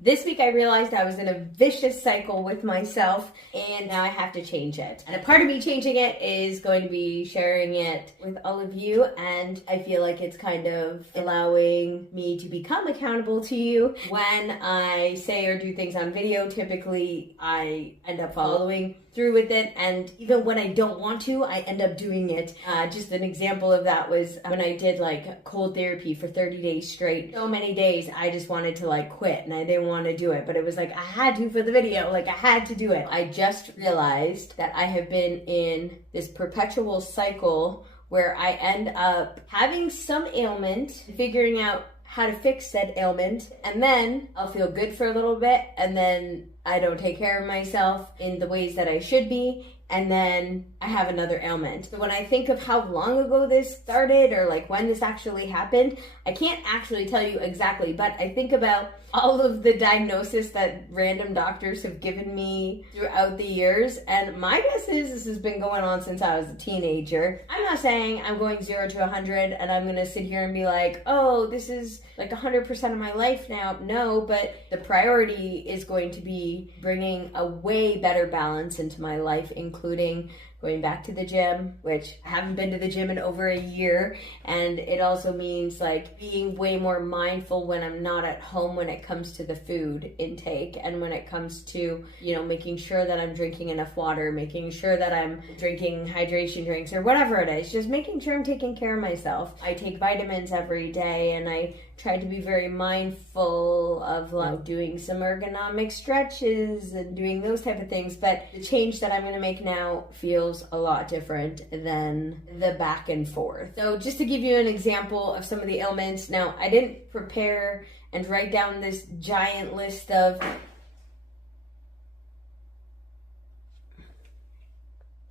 This week I realized I was in a vicious cycle with myself, and now I have to change it. And a part of me changing it is going to be sharing it with all of you, and I feel like it's kind of allowing me to become accountable to you. When I say or do things on video, typically I end up following through with it, and even when I don't want to, I end up doing it. Just an example of that was when I did like cold therapy for 30 days straight. So many days I just wanted to like quit and I didn't want to do it, but it was like I had to for the video, like I had to do it. I just realized that I have been in this perpetual cycle where I end up having some ailment, figuring out how to fix said ailment, and then I'll feel good for a little bit, and then I don't take care of myself in the ways that I should be, and then I have another ailment. So when I think of how long ago this started, or like when this actually happened, I can't actually tell you exactly, but I think about all of the diagnosis that random doctors have given me throughout the years, and my guess is this has been going on since I was a teenager. I'm not saying I'm going 0 to 100 and I'm gonna sit here and be like, oh, this is like 100% of my life now. No, but the priority is going to be bringing a way better balance into my life, including going back to the gym, which I haven't been to the gym in over a year. And it also means like being way more mindful when I'm not at home when it comes to the food intake, and when it comes to, you know, making sure that I'm drinking enough water, making sure that I'm drinking hydration drinks or whatever it is, just making sure I'm taking care of myself. I take vitamins every day, and I try to be very mindful of like doing some ergonomic stretches and doing those type of things. But the change that I'm going to make now feels a lot different than the back and forth. So just to give you an example of some of the ailments, now I didn't prepare and write down this giant list of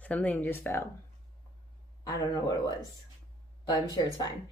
something just fell. I don't know what it was, but I'm sure it's fine.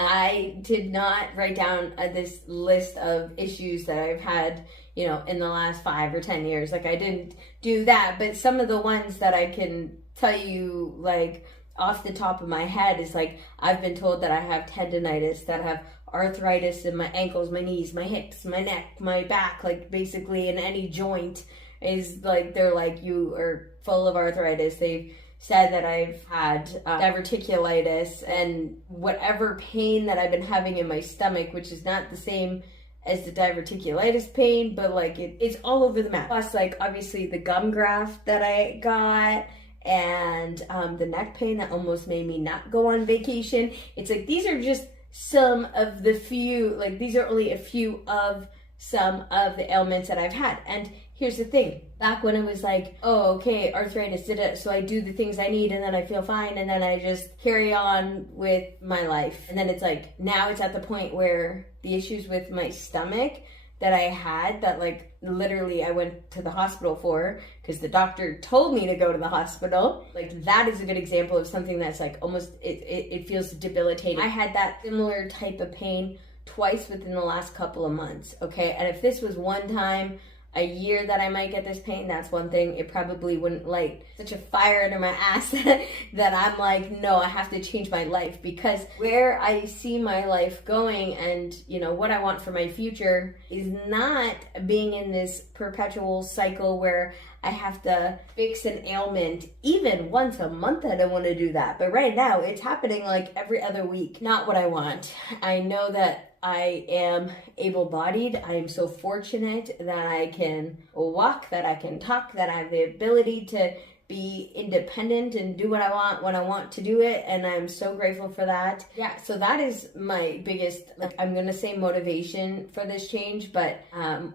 I did not write down this list of issues that I've had, you know, in the last 5 or 10 years. Like I didn't do that, but some of the ones that I can tell you like off the top of my head is like, I've been told that I have tendonitis, that I have arthritis in my ankles, my knees, my hips, my neck, my back, like basically in any joint is like, they're like, you are full of arthritis. They've said that I've had diverticulitis, and whatever pain that I've been having in my stomach, which is not the same as the diverticulitis pain, but like it's all over the map. Plus like obviously the gum graft that I got, and the neck pain that almost made me not go on vacation. It's like these are just some of the few, like these are only a few of some of the ailments that I've had. And here's the thing, back when it was like, oh, okay, arthritis did it, so I do the things I need and then I feel fine and then I just carry on with my life. And then it's like, now it's at the point where the issues with my stomach that I had, that like literally I went to the hospital for because the doctor told me to go to the hospital. Like that is a good example of something that's like almost, it feels debilitating. I had that similar type of pain twice within the last couple of months, okay? And if this was one time a year that I might get this pain, that's one thing. It probably wouldn't light such a fire under my ass that I'm like, no, I have to change my life, because where I see my life going and, you know, what I want for my future is not being in this perpetual cycle where I have to fix an ailment even once a month. I don't want to do that. But right now it's happening like every other week. Not what I want. I know that I am able-bodied. I am so fortunate that I can walk, that I can talk, that I have the ability to be independent and do what I want when I want to do it, and I'm so grateful for that. Yeah, so that is my biggest, like, I'm gonna say motivation for this change, but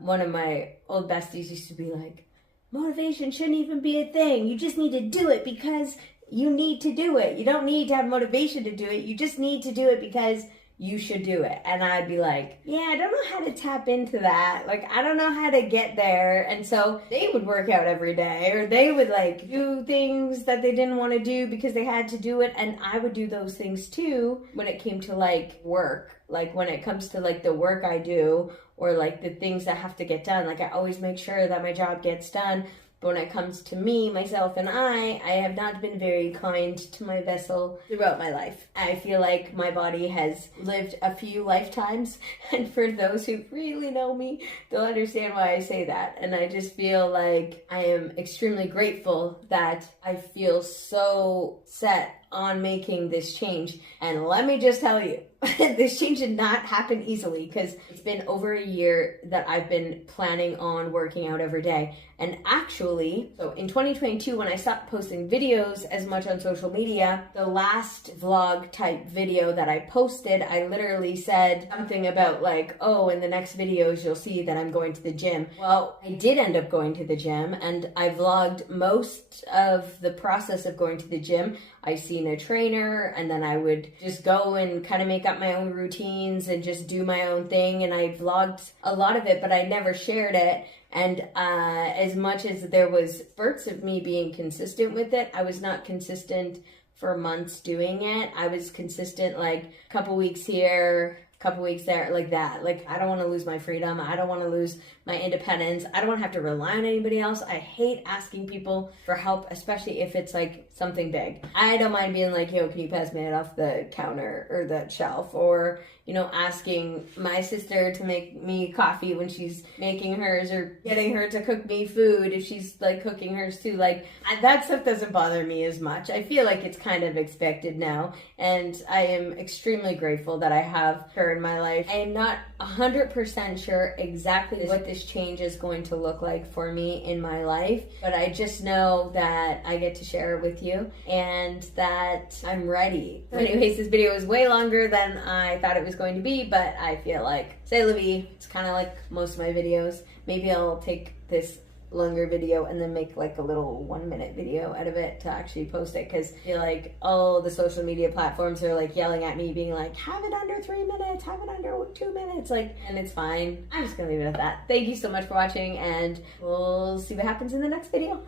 one of my old besties used to be like, motivation shouldn't even be a thing. You just need to do it because you need to do it. You don't need to have motivation to do it. You just need to do it because you should do it. And I'd be like, yeah, I don't know how to tap into that. Like, I don't know how to get there. And so they would work out every day, or they would like do things that they didn't want to do because they had to do it. And I would do those things too when it came to like work. Like when it comes to like the work I do, or like the things that have to get done. Like I always make sure that my job gets done. But when it comes to me, myself, and I have not been very kind to my vessel throughout my life. I feel like my body has lived a few lifetimes, and for those who really know me, they'll understand why I say that. And I just feel like I am extremely grateful that I feel so set on making this change. And let me just tell you, this change did not happen easily, because it's been over a year that I've been planning on working out every day. And actually, so in 2022, when I stopped posting videos as much on social media, the last vlog type video that I posted, I literally said something about like, oh, in the next videos, you'll see that I'm going to the gym. Well, I did end up going to the gym, and I vlogged most of the process of going to the gym. I seen a trainer, and then I would just go and kind of make up my own routines and just do my own thing. And I vlogged a lot of it, but I never shared it. And as much as there was spurts of me being consistent with it, I was not consistent for months doing it. I was consistent like a couple weeks here, couple weeks there, like that. Like, I don't want to lose my freedom. I don't want to lose my independence. I don't want to have to rely on anybody else. I hate asking people for help, especially if it's like something big. I don't mind being like, yo, can you pass me it off the counter or the shelf? Or, you know, asking my sister to make me coffee when she's making hers, or getting her to cook me food if she's like cooking hers too. Like, that stuff doesn't bother me as much. I feel like it's kind of expected now, and I am extremely grateful that I have her in my life. I am not 100% sure exactly what this change is going to look like for me in my life, but I just know that I get to share it with you and that I'm ready. So anyways, this video is way longer than I thought it was going to be, but I feel like, c'est la vie. It's kind of like most of my videos. Maybe I'll take this longer video and then make like a little 1-minute video out of it to actually post it, because I feel like all the social media platforms are like yelling at me, being like, have it under 3 minutes, have it under 2 minutes, like, and it's fine. I'm just gonna leave it at that. Thank you so much for watching, and we'll see what happens in the next video.